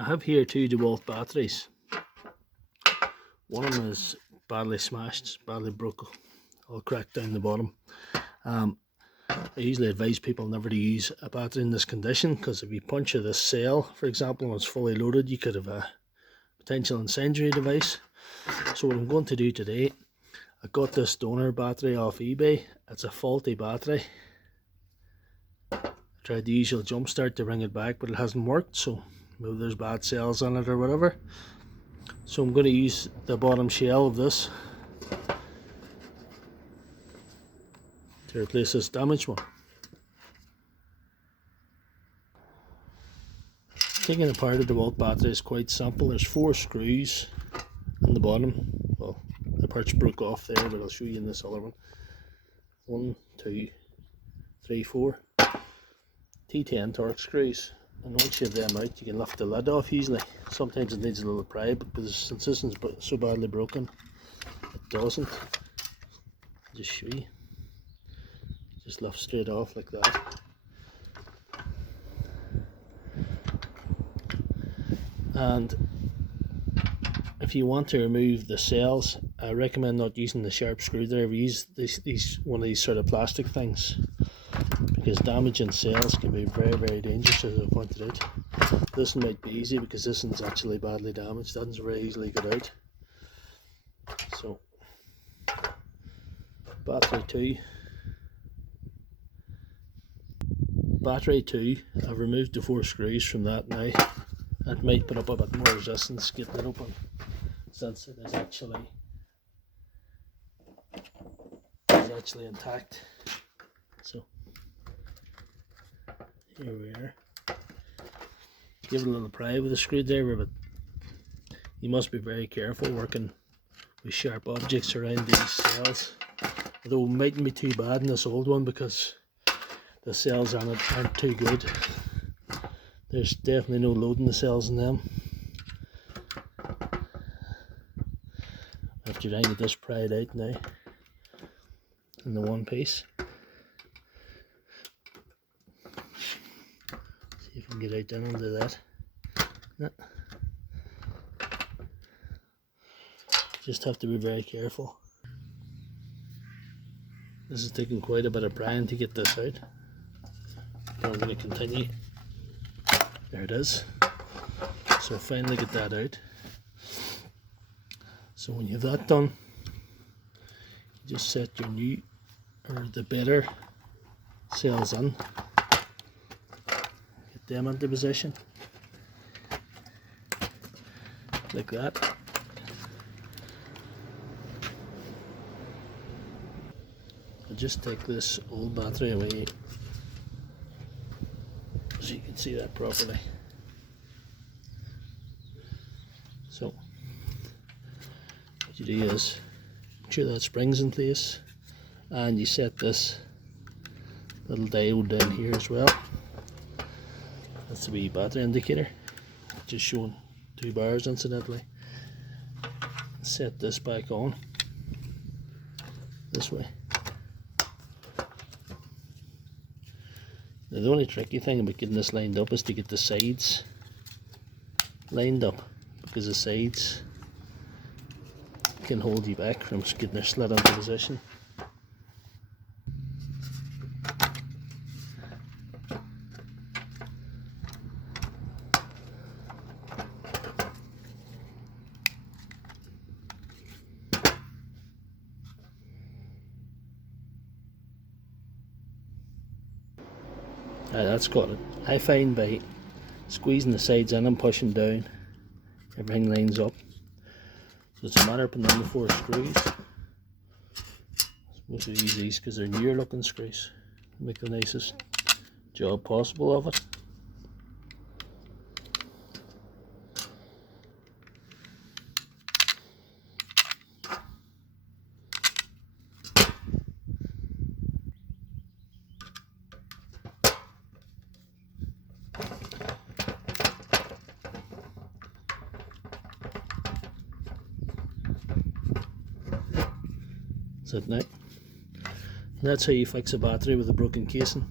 I have here two Dewalt batteries. One of them is badly smashed, badly broke, all cracked down the bottom. I usually advise people never to use a battery in this condition, because if you puncture this cell, for example, when it's fully loaded, you could have a potential incendiary device. So what I'm going to do today, I got this donor battery off eBay. It's a faulty battery. I tried the usual jump start to bring it back, but it hasn't worked, so maybe there's bad cells on it or whatever. So I'm going to use the bottom shell of this to replace this damaged one. Taking apart a Dewalt battery is quite simple. There's 4 screws on the bottom. Well, the parts broke off there, but I'll show you in this other one. 1, 2, 3, 4 T10 torque screws, and once you have them out, you can lift the lid off easily. Sometimes it needs a little pry, but because since this one's so badly broken, it doesn't. I'll just show you. Just lift straight off like that. And if you want to remove the cells, I recommend not using the sharp screwdriver. Use one of these sort of plastic things, because damaging cells can be very, very dangerous, as I pointed out. This one might be easy because this one's actually badly damaged. That one's very easily got out. So, battery 2. Battery 2, I've removed the 4 screws from that now. That might put up a bit more resistance getting it open, since it is actually intact. So here we are. Give it a little pry with a screwdriver, but you must be very careful working with sharp objects around these cells. Although it mightn't be too bad in this old one because the cells on it aren't too good. There's definitely no load in the cells in them. After trying to get this pried out now in the one piece. See if we can get out down under that. No. Just have to be very careful. This is taking quite a bit of prying to get this out. But I'm going to continue. There it is. So finally get that out. So when you have that done, you just set your new or the better cells in. Get them into position. Like that. I'll just take this old battery away so you can see that properly. So what you do is make sure that spring's in place, and you set this little diode down here as well. That's the wee battery indicator, just showing 2 bars incidentally. Set this back on this way. Now the only tricky thing about getting this lined up is to get the sides lined up, because the sides can hold you back from getting their slid into position. That's got it. I find by squeezing the sides in and pushing down, everything lines up. So it's a matter of putting on the 4 screws. I suppose we use these because they're newer looking screws. Make the nicest job possible of it. That's it now. And that's how you fix a battery with a broken casing.